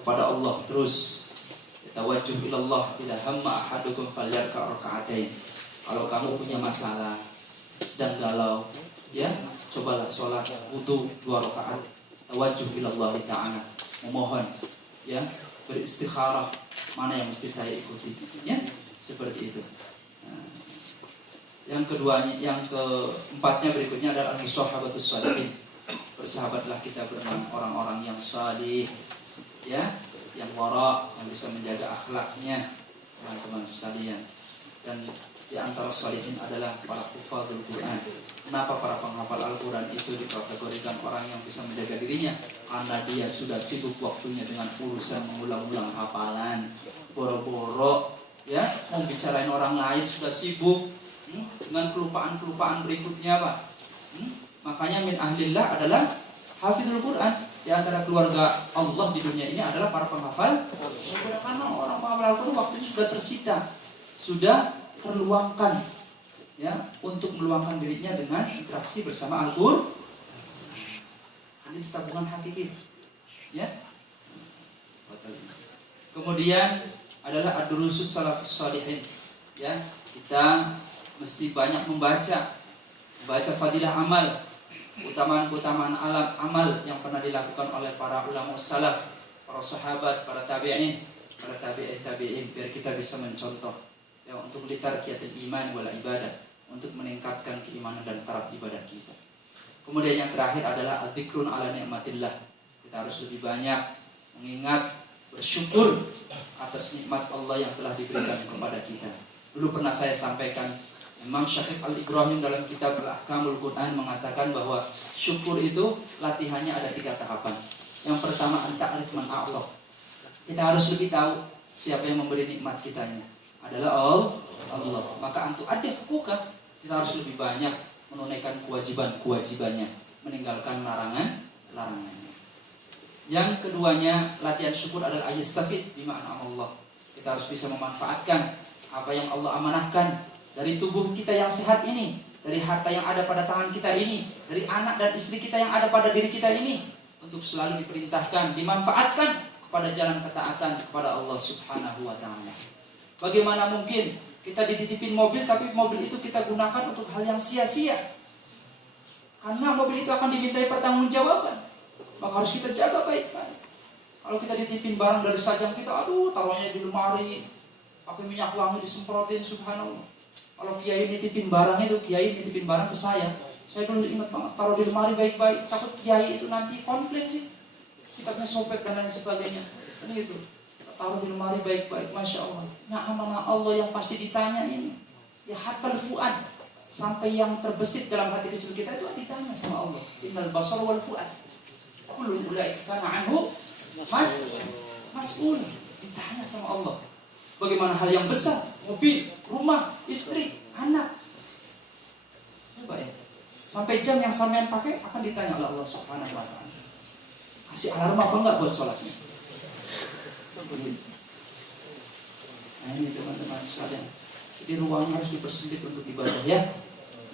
kepada Allah terus. Tawajjuh ilallah idza hamma ahadukum falyarka raka'atain. Kalau kamu punya masalah, sedang galau, ya, cobalah sholat wudu 2 rakaat. Tawajjuh ilallah ta'ala, memohon, ya, beristikharah, mana yang mesti saya ikuti, ya, seperti itu. Nah, yang keempatnya berikutnya adalah musahabatus shalihin. Bersahabatlah kita dengan orang-orang yang salih, ya, yang wara, yang bisa menjaga akhlaknya, teman-teman sekalian. Dan di antara shalihin adalah para hufadzul Quran. Kenapa para penghafal Al-Quran itu dikategorikan orang yang bisa menjaga dirinya? Karena dia sudah sibuk waktunya dengan urusan mengulang-ulang hafalan, boro-boro, ya, mau bicarain orang lain sudah sibuk dengan kelupaan-kelupaan berikutnya, Pak. Makanya min ahlillah adalah hafizul Quran. Di antara keluarga Allah di dunia ini adalah para penghafal Al-Quran. Karena orang penghafal Al-Quran waktunya sudah tersita, sudah terluangkan, ya, untuk meluangkan dirinya dengan interaksi bersama Al-Quran. Ini tabungan hakiki, ya. Kemudian adalah ad-durusus salafus shalihin, ya. Kita mesti banyak membaca fadilah amal, keutamaan amal yang pernah dilakukan oleh para ulama salaf, para sahabat, para tabi'in, biar kita bisa mencontoh, ya, untuk litarqiyatul iman wal ibadah, untuk meningkatkan keimanan dan taraf ibadah kita. Kemudian yang terakhir adalah adzikru ala nikmatillah. Kita harus lebih banyak mengingat, bersyukur atas nikmat Allah yang telah diberikan kepada kita. Dulu pernah saya sampaikan, Imam Syafi'i Al-Ibrahim dalam kitab Al-Ahkamul Quran mengatakan bahwa syukur itu latihannya ada 3 tahapan. Yang pertama, anta'arif man a'ta. Kita harus lebih tahu siapa yang memberi nikmat kita ini adalah Allah. Maka antu ada hukum, kita harus lebih banyak menunaikan kewajibannya, meninggalkan larangannya. Yang keduanya, latihan syukur adalah ayastafid bima an'ama Allah. Kita harus bisa memanfaatkan apa yang Allah amanahkan dari tubuh kita yang sehat ini, dari harta yang ada pada tangan kita ini, dari anak dan istri kita yang ada pada diri kita ini, untuk selalu diperintahkan, dimanfaatkan kepada jalan ketaatan kepada Allah Subhanahu wa ta'ala. Bagaimana mungkin kita dititipin mobil, tapi mobil itu kita gunakan untuk hal yang sia-sia? Karena mobil itu akan dimintai pertanggungjawaban. Maka harus kita jaga baik-baik. Kalau kita dititipin barang dari sajam kita, taruhnya di lemari, pakai minyak wangi disemprotin, subhanallah. Kalau kiai nitipin barang itu, kiai nitipin barang ke saya dulu ingat banget, taruh di lemari baik-baik. Takut kiai itu nanti konflik sih, kitabnya sobek dan lain sebagainya. Kan gitu. Taruh di lemari baik-baik, masya Allah. Nah, amanah Allah yang pasti ditanya ini. Ya hatal fuad, sampai yang terbesit dalam hati kecil kita itu ditanya sama Allah. Innal basar wal fuad, kullun ulaika kana anhu mas'ul. Ditanya sama Allah. Bagaimana hal yang besar, mobil, rumah, istri, anak. Coba ya. Sampai jam yang sampean pakai akan ditanya oleh Allah Subhanahu wa ta'ala. Kasih alarm apa enggak buat sholatnya? Nah ini teman-teman sekalian. Jadi ruangnya harus dipersempit untuk ibadah, ya.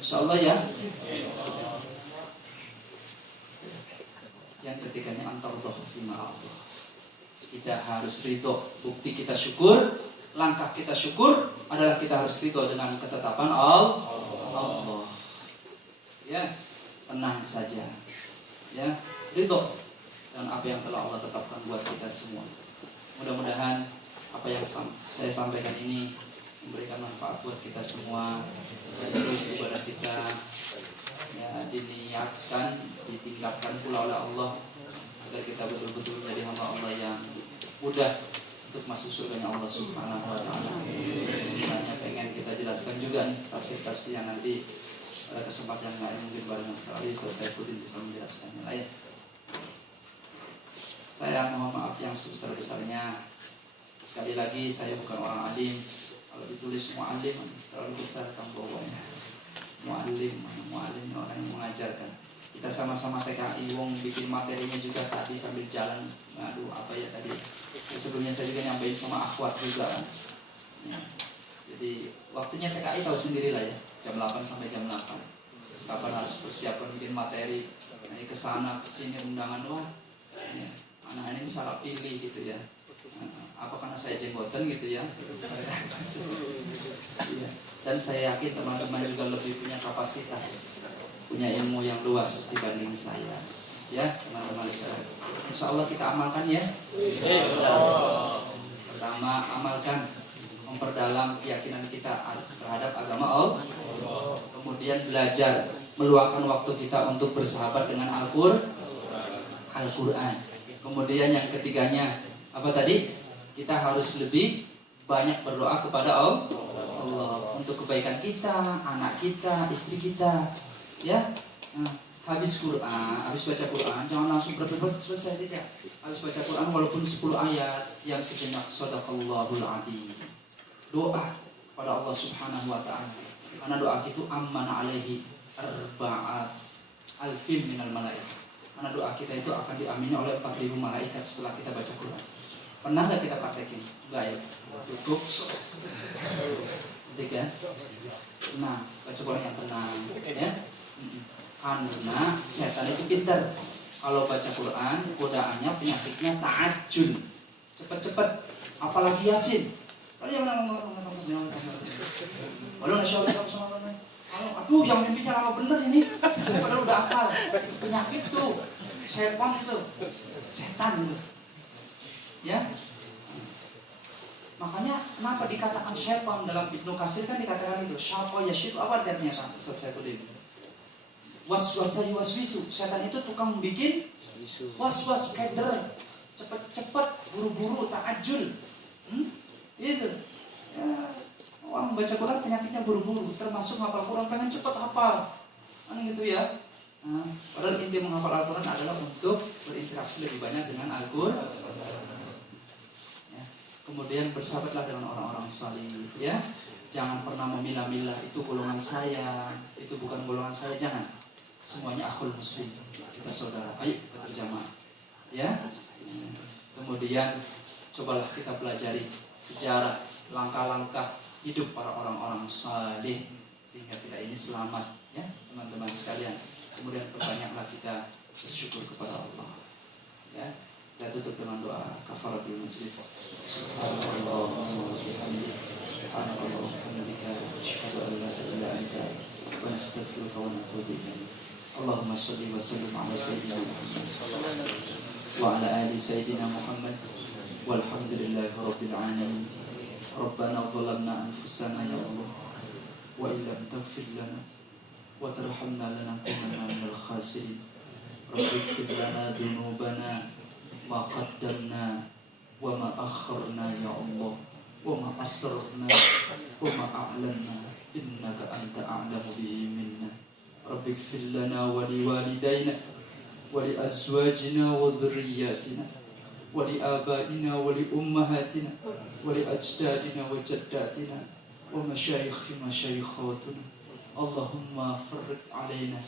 Insyaallah, ya. Yang ketiganya antarudh fima Allah. Kita harus ridho. Bukti kita syukur, langkah kita syukur adalah kita harus ridho dengan ketetapan Allah. Ya, tenang saja. Ya, ridho dengan apa yang telah Allah tetapkan buat kita semua. Mudah-mudahan apa yang saya sampaikan ini memberikan manfaat buat kita semua, dan terus ibadah kita, ya, diniatkan, ditingkatkan pula oleh Allah agar kita betul-betul menjadi hamba Allah yang mudah untuk masuk surganya Allah Subhanahu wa ta'ala. Sebenarnya pengen kita jelaskan juga nih tafsir-tafsir yang nanti pada kesempatan yang lain mungkin bareng sekali selesai Pudin bisa menjelaskannya lah, ya. Saya mohon maaf yang sebesar-besarnya. Sekali lagi saya bukan orang alim. Kalau ditulis mu'alim terlalu besar kan bawahnya. Mu'alim orang yang mengajarkan. Kita sama-sama TKI, wong bikin materinya juga tadi sambil jalan. Aduh, apa ya tadi? Sebelumnya saya juga nyampein sama akhwat juga kan. Ya. Jadi waktunya TKI tahu sendiri lah, ya. Jam 8 sampai jam 8. Kapan harus persiapan bikin materi. Ini kesana kesini undangan doang. Ya. anak ini salah pilih gitu ya. Apa karena saya jenggotan gitu ya? Iya. Dan saya yakin teman-teman juga lebih punya kapasitas, punya ilmu yang luas dibanding saya. Ya, teman-teman sekalian. Insya Allah kita amalkan ya. Pertama, amalkan, memperdalam keyakinan kita terhadap agama Allah. Kemudian belajar, meluangkan waktu kita untuk bersahabat dengan Al-Quran. Kemudian yang ketiganya, apa tadi? Kita harus lebih banyak berdoa kepada Allah untuk kebaikan kita, anak kita, istri kita. Ya, habis baca Quran, jangan langsung berdebat selesai, tidak. Habis baca Quran walaupun 10 ayat, yang sejenak shadaqallahul adzim. Doa pada Allah Subhanahu wa taala. Karena doa itu ammana alaihi arba'at alfin minal malaikah. Karena doa kita itu akan diamini oleh 4.000 malaikat setelah kita baca Quran. Pernah nggak kita praktekin? Enggak ya? Tutup. Gitu kan? Nah, baca Quran yang tenang, ya. Karena setan itu pintar. Kalau baca Quran, godaannya penyakitnya ta'ajjul. Cepat-cepat. Apalagi Yasin. Aduh, yang mimpinya lama bener ini. Saya padahal udah hafal. Penyakit tuh. Setan itu. Setan itu. Ya. Makanya kenapa dikatakan syaitan dalam Ibnu Katsir kan dikatakan itu syaitan yasyitu, apa artinya kan Ustaz Saifuddin? Waswasa yuwaswisu. Setan itu tukang bikin waswas, keder, cepet-cepet, buru-buru, ta'ajul. Itu. Ya, orang baca Quran penyakitnya buru-buru, termasuk hafal Quran pengen cepet hafal. Kan gitu ya. Padahal inti menghafal Al-Quran adalah untuk berinteraksi lebih banyak dengan Al-Quran. Kemudian bersahabatlah dengan orang-orang salih, ya. Jangan pernah memilah-milah itu golongan saya, itu bukan golongan saya, jangan. Semuanya akhul muslim, kita saudara. Ayo kita berjamaah, ya. Kemudian cobalah kita pelajari sejarah, langkah-langkah hidup para orang-orang salih sehingga kita ini selamat, ya, teman-teman sekalian. Kemudian perbanyaklah kita bersyukur kepada Allah, ya. Kita tutup dengan doa kafaratul majlis. Subhanallah wa bihamdihi, subhanallah wa bihamdika, asyhadu an la ilaha illa anta, wa nastaghfiruka wa natubu ilaik. Allahumma shalli wa sallim ala sayyidina Muhammad wa ala ali sayyidina Muhammad walhamdulillahi rabbil alamin. Rabbana dhalamna anfusana ya Allah, wa illam taghfir lana wa tarhamna lanakunanna minal khasirin. Rabbi ighfir lana dhunubana ma qaddamna wa ma akharna ya Allah, wa ma asrarna wa ma a'lanna, innaka anta a'lamu bihi minna. Rabbi ighfir lana wa li walidayna wa li azwajina wa dhurriyyatina wa li abaina wa li ummahatina wa li ajdadina wa jaddatina wa masyayikhina masyayikhotuna. Allahumma farrid alaina,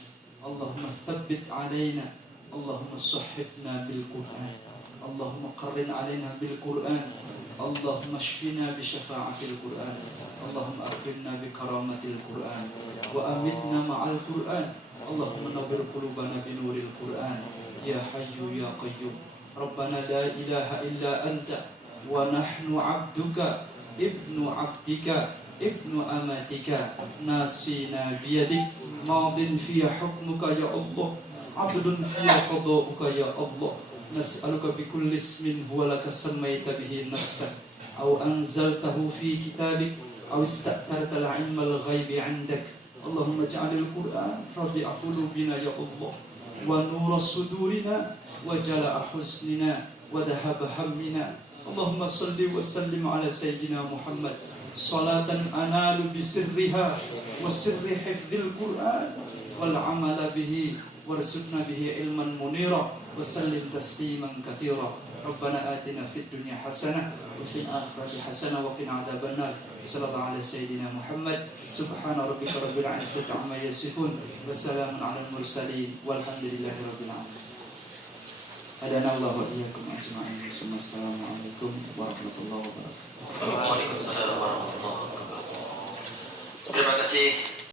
Allahumma thabbit alaina, Allahumma sahibna bil Qur'an, Allahumma qarrin alaina bil Qur'an, Allahumma shfina bi syafa'atil Qur'an, Allahumma akrimna bi karamatil Qur'an, wa amitna ma'al Qur'an, Allahumma nawwir qulubana bi nuril Qur'an, ya hayyu ya qayyum. Rabbana la ilaha illa anta wa nahnu 'abduka ibnu 'abdika ibnu amatika nasina biyadik madin fiya hukmuka ya Allah, abdun fiya qada'uka ya Allah. Nas'aluka bikulli ismin huwa laka sammaita bihi nafsak aw anzaltahu fi kitabik aw ista'tharta al-'ilma al-ghaibi 'indak. Allahumma ij'alil Qur'an rabi'a qulubina ya Allah, wa nura sudurina wa jala'a husnina wa dhahaba hammina. Allahumma salli wa sallim ala sayyidina Muhammad salatan analu bisirriha wa sirri hifdzil Qur'an wal 'amala bihi warzuqna bihi ilman munira wa sallim tasliman katsira. Rabbana atina fid dunya hasanah wa fil akhirati hasanah wa qina adzabannar. Sallallahu ala sayyidina Muhammad. Subhana rabbika rabbil izzati amma yasifun wa salamun alal mursalin walhamdulillahi rabbil alamin. Hadana Allah wa iyyakum ajma'in. Assalamualaikum warahmatullahi wabarakatuh. Waalaikumsalam warahmatullahi wabarakatuh. Terima kasih